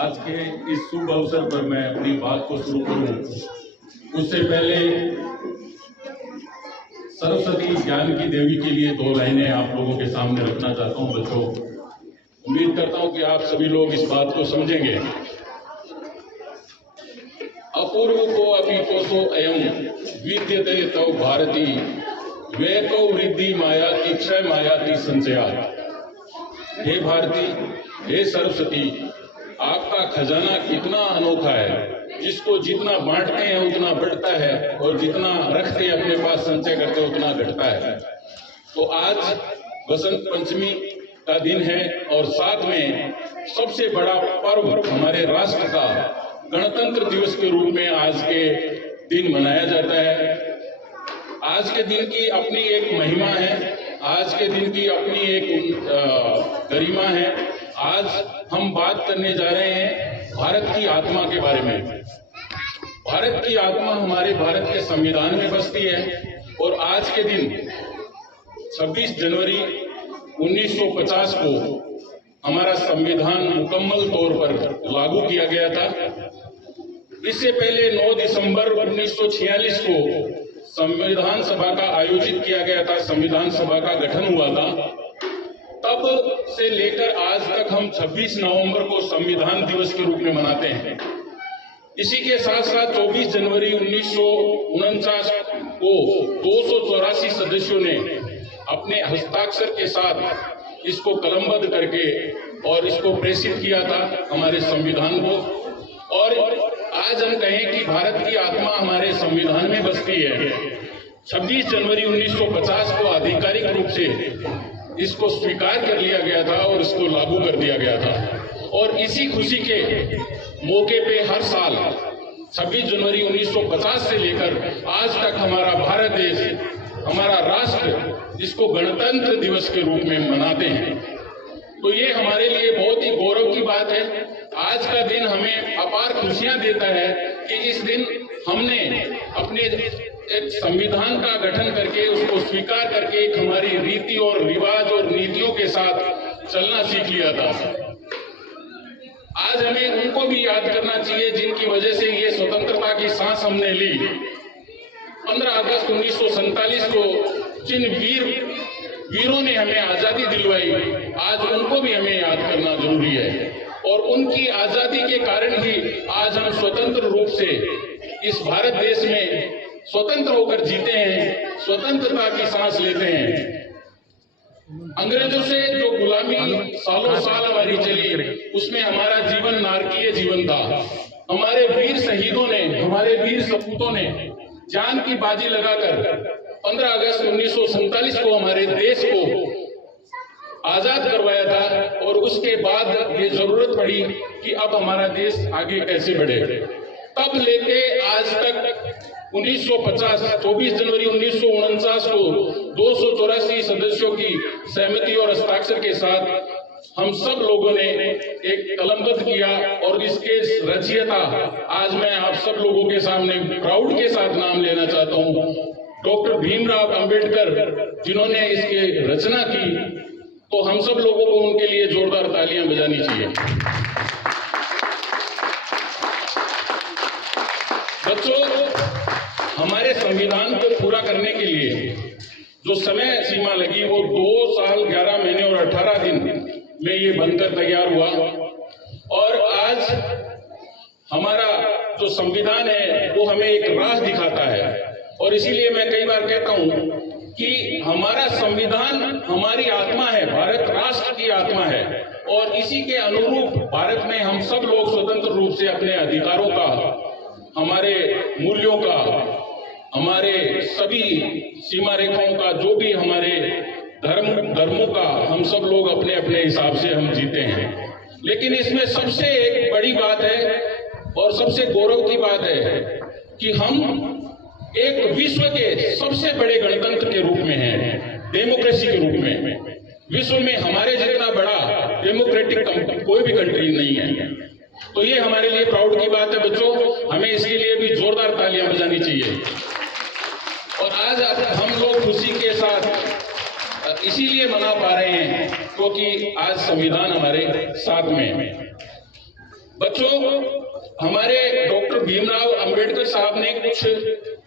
आज के इस शुभ अवसर पर मैं अपनी बात को शुरू करूं, उससे पहले सरस्वती ज्ञान की देवी के लिए दो लाइनें आप लोगों के सामने रखना चाहता हूं। बच्चों, उम्मीद करता हूं कि आप सभी लोग इस बात को समझेंगे। अपूर्व को अपि कोसो अयम विद्यते तव भारती वे तो वृद्धि माया इच्छा मायाति संशया। हे भारती, हे सरस्वती, आपका खजाना कितना अनोखा है। जिसको जितना बांटते हैं उतना बढ़ता है और जितना रखते हैं अपने पास संचय करते हैं उतना घटता है। तो आज बसंत पंचमी का दिन है और साथ में सबसे बड़ा पर्व हमारे राष्ट्र का गणतंत्र दिवस के रूप में आज के दिन मनाया जाता है। आज के दिन की अपनी एक महिमा है, आज के दिन की अपनी एक गरिमा है। आज हम बात करने जा रहे हैं भारत की आत्मा के बारे में। भारत की आत्मा हमारे भारत के संविधान में बसती है और आज के दिन 26 जनवरी 1950 को हमारा संविधान मुकम्मल तौर पर लागू किया गया था। इससे पहले 9 दिसंबर 1946 को संविधान सभा का आयोजित किया गया था, संविधान सभा का गठन हुआ था। तब से लेकर आज तक हम 26 नवंबर को संविधान दिवस के रूप में मनाते हैं। इसी के साथ साथ 24 जनवरी 1949 को 284 सदस्यों ने अपने हस्ताक्षर के साथ इसको कलमबद्ध करके और इसको प्रेषित किया था हमारे संविधान को। और आज हम कहें कि भारत की आत्मा हमारे संविधान में बसती है। 26 जनवरी 1950 को आधिकारिक रूप से इसको स्वीकार कर लिया गया था और इसको लागू कर दिया गया था। और इसी खुशी के मौके पे हर साल 26 जनवरी 1950 से लेकर आज तक हमारा भारत देश, हमारा राष्ट्र इसको गणतंत्र दिवस के रूप में मनाते हैं। तो ये हमारे लिए बहुत ही गौरव की बात है। आज का दिन हमें अपार खुशियां देता है कि इस दिन हमने अपने एक संविधान का गठन करके उसको स्वीकार करके एक हमारी रीति और रिवाज और नीतियों के साथ चलना सीख लिया था। आज हमें उनको भी याद करना चाहिए जिनकी वजह से ये स्वतंत्रता की सांस हमने ली। 15 अगस्त 1947 को जिन वीरों ने हमें आजादी दिलवाई, आज उनको भी हमें याद करना जरूरी है। और उनकी आजादी के कारण ही आज हम स्वतंत्र रूप से इस भारत देश में स्वतंत्र होकर जीते हैं, स्वतंत्रता की सांस लेते हैं। अंग्रेजों से जो गुलामी सालों साल हमारी चली, उसमें हमारा जीवन नारकीय जीवन था। हमारे वीर शहीदों ने, हमारे वीर सपूतों ने जान की बाजी लगाकर 15 अगस्त 1947 को हमारे देश को आजाद करवाया था। और उसके बाद ये जरूरत पड़ी कि अब हमारा देश आगे कैसे बढ़े। तब लेके आज तक 1950 24 जनवरी 1949 को 284 सदस्यों की सहमति और हस्ताक्षर के साथ हम सब लोगों ने एक कलमबद्ध किया। और इसके रचयिता आज मैं आप सब लोगों के सामने प्राउड के साथ नाम लेना चाहता हूँ, डॉक्टर भीमराव अंबेडकर, जिन्होंने इसकी रचना की। तो हम सब लोगों को उनके लिए जोरदार तालियां बजानी चाहिए। बच्चों, हमारे संविधान को पूरा करने के लिए जो समय सीमा लगी वो 2 साल 11 महीने और 18 दिन में ये बनकर तैयार हुआ। और आज हमारा जो संविधान है वो हमें एक राह दिखाता है। और इसीलिए मैं कई बार कहता हूं कि हमारा संविधान हमारी आत्मा है, भारत राष्ट्र की आत्मा है। और इसी के अनुरूप भारत में हम सब लोग स्वतंत्र रूप से अपने अधिकारों का, हमारे मूल्यों का, हमारे सभी सीमा रेखाओं का, जो भी हमारे धर्मों का, हम सब लोग अपने अपने हिसाब से हम जीते हैं। लेकिन इसमें सबसे एक बड़ी बात है और सबसे गौरव की बात है कि हम एक विश्व के सबसे बड़े गणतंत्र के रूप में हैं, डेमोक्रेसी के रूप में। विश्व में हमारे जितना बड़ा डेमोक्रेटिक कोई भी कंट्री नहीं है। तो ये हमारे लिए प्राउड की बात है बच्चों। हमें इसके लिए भी जोरदार तालियां बजानी चाहिए। और आज हम लोग खुशी के साथ इसीलिए मना पा रहे हैं क्योंकि आज संविधान हमारे साथ में है। बच्चों, हमारे डॉक्टर भीमराव अंबेडकर साहब ने कुछ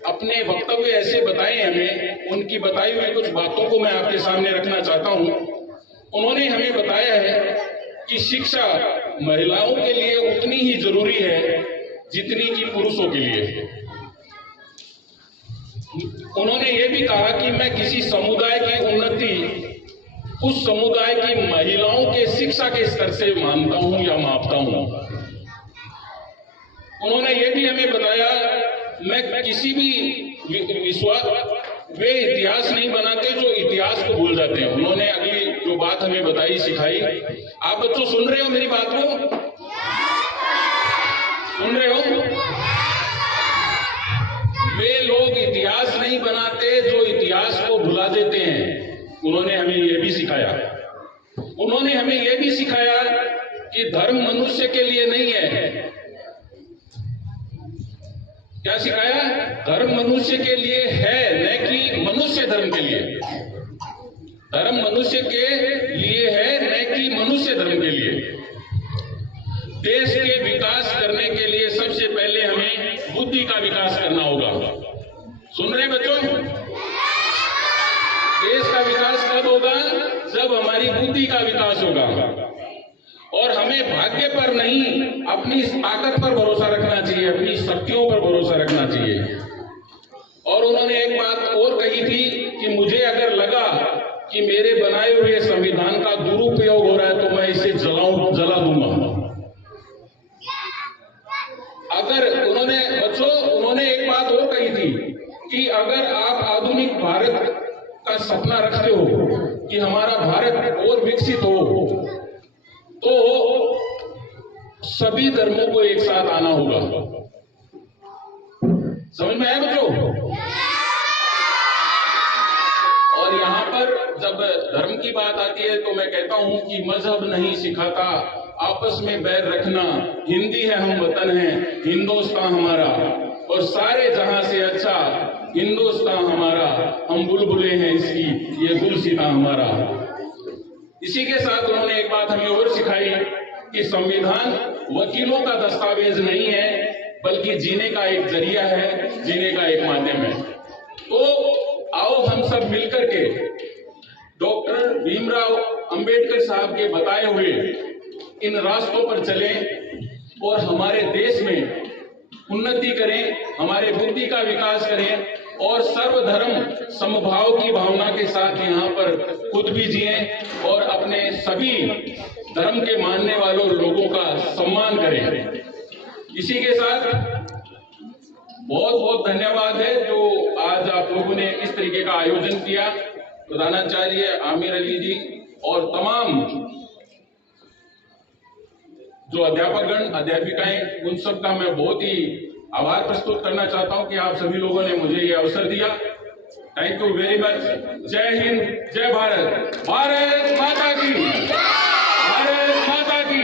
अपने वक्तव्य ऐसे बताए हमें, उनकी बताई हुई कुछ बातों को मैं आपके सामने रखना चाहता हूं। उन्होंने हमें बताया है कि शिक्षा महिलाओं के लिए उतनी ही जरूरी है जितनी कि पुरुषों के लिए। उन्होंने ये भी कहा कि मैं किसी समुदाय की उन्नति उस समुदाय की महिलाओं के शिक्षा के स्तर से मानता हूं या मापता हूं। उन्होंने ये भी हमें बताया, मैं किसी भी वे इतिहास नहीं बनाते जो इतिहास को भूल जाते हैं। उन्होंने अगली जो बात हमें बताई, सिखाई, आप बच्चों सुन रहे हो मेरी बात को? सुन रहे हो? वे लोग इतिहास नहीं बनाते जो इतिहास को भुला देते हैं। उन्होंने हमें यह भी सिखाया। उन्होंने हमें यह भी सिखाया कि धर्म मनुष्य के लिए नहीं है। क्या सिखाया? धर्म मनुष्य के लिए है, न कि मनुष्य धर्म के लिए। धर्म मनुष्य के लिए है, न कि मनुष्य धर्म के लिए। देश के विकास करने के लिए सबसे पहले हमें बुद्धि का विकास करना होगा। सुन रहे बच्चों? देश का विकास कब होगा? जब हमारी बुद्धि का विकास होगा। और हमें भाग्य पर नहीं, अपनी ताकत पर भरोसा रखना चाहिए, अपनी शक्तियों पर भरोसा रखना चाहिए। और उन्होंने एक बात और कही थी कि मुझे अगर लगा कि मेरे बनाए हुए संविधान का दुरुपयोग हो रहा है तो मैं इसे जला दूंगा। अगर उन्होंने एक बात और कही थी कि अगर आप आधुनिक भारत का सपना रखते हो कि हमारा भारत और विकसित हो, तो सभी धर्मों को एक साथ आना होगा। समझ में आया बच्चों? और यहां पर जब धर्म की बात आती है तो मैं कहता हूं कि मजहब नहीं सिखाता आपस में बैर रखना। हिंदी है हम वतन है, हिंदुस्तान हमारा, और सारे जहां से अच्छा हिंदुस्तान हमारा। हम बुलबुले हैं इसकी, ये गुलसिता हमारा। इसी के साथ उन्होंने एक बात हमें और सिखाई कि संविधान वकीलों का दस्तावेज नहीं है, बल्कि जीने का एक जरिया है, जीने का एक माध्यम है। तो आओ हम सब मिलकर के डॉक्टर भीमराव अंबेडकर साहब के बताए हुए इन रास्तों पर चलें और हमारे देश में उन्नति करें, हमारे बुद्धि का विकास करें और सर्वधर्म समभाव की भावना के साथ यहाँ पर खुद भी जिए और अपने सभी धर्म के मानने वालों लोगों का सम्मान करें। इसी के साथ बहुत बहुत धन्यवाद है जो आज आप लोगों ने इस तरीके का आयोजन किया। प्रधानाचार्य आमिर अली जी और तमाम जो अध्यापकगण, अध्यापिकाएं, उन सब का मैं बहुत ही आभार प्रस्तुत करना चाहता हूं कि आप सभी लोगों ने मुझे ये अवसर दिया। Thank you very much. जय हिंद, जय भारत। भारत माता की, भारत माता की।